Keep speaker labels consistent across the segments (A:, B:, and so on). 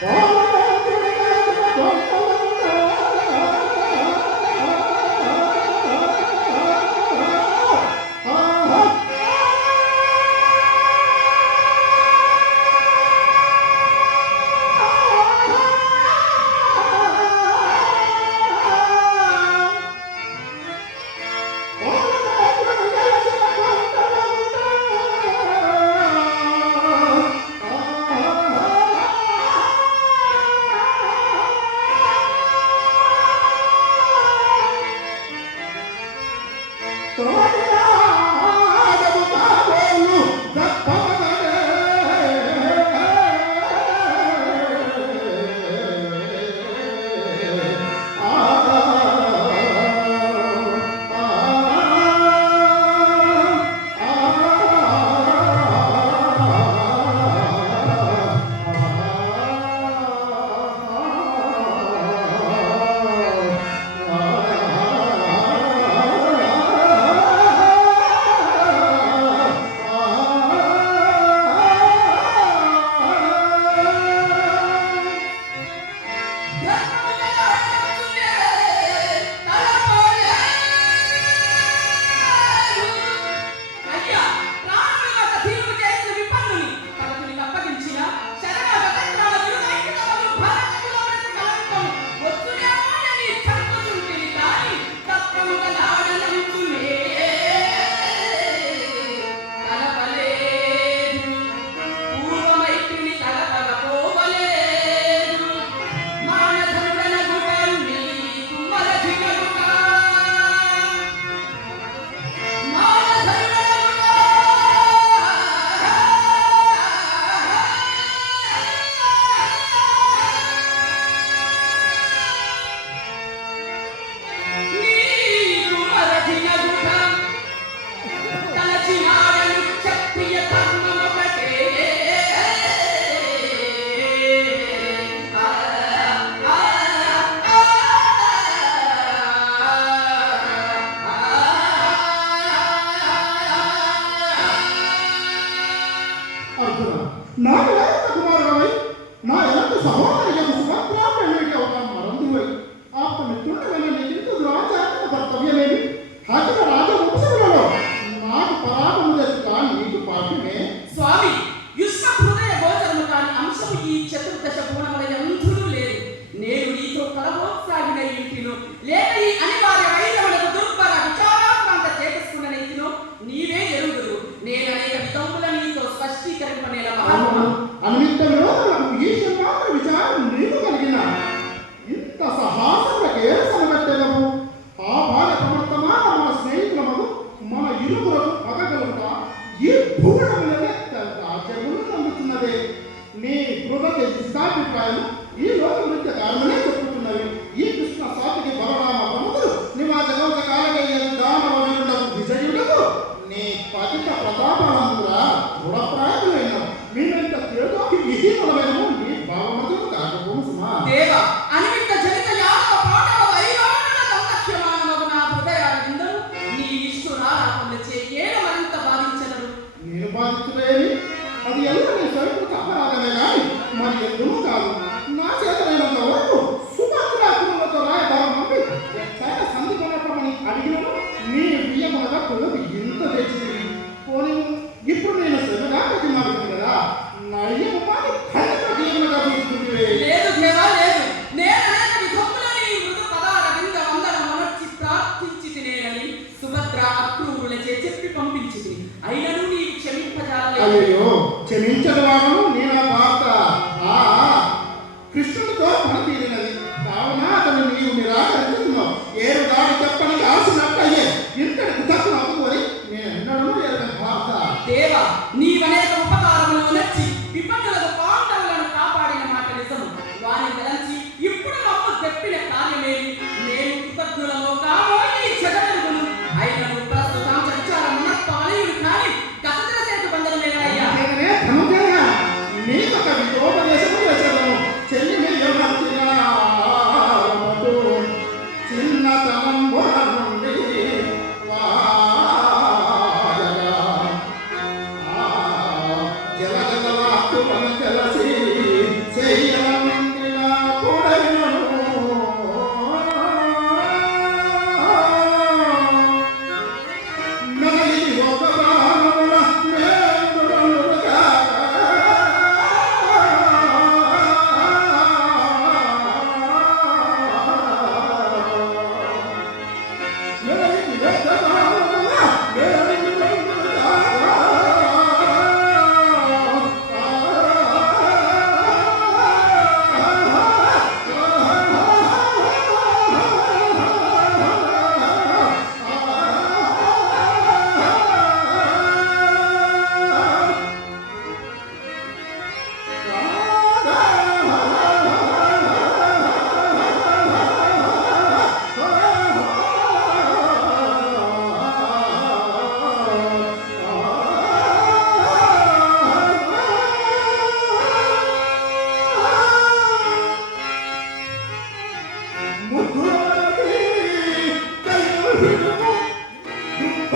A: Oh! ప్రకారం ఈ నయ్యము మాది ఖండిత బియ్యమునగా చూసుకుంటే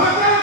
A: Paga!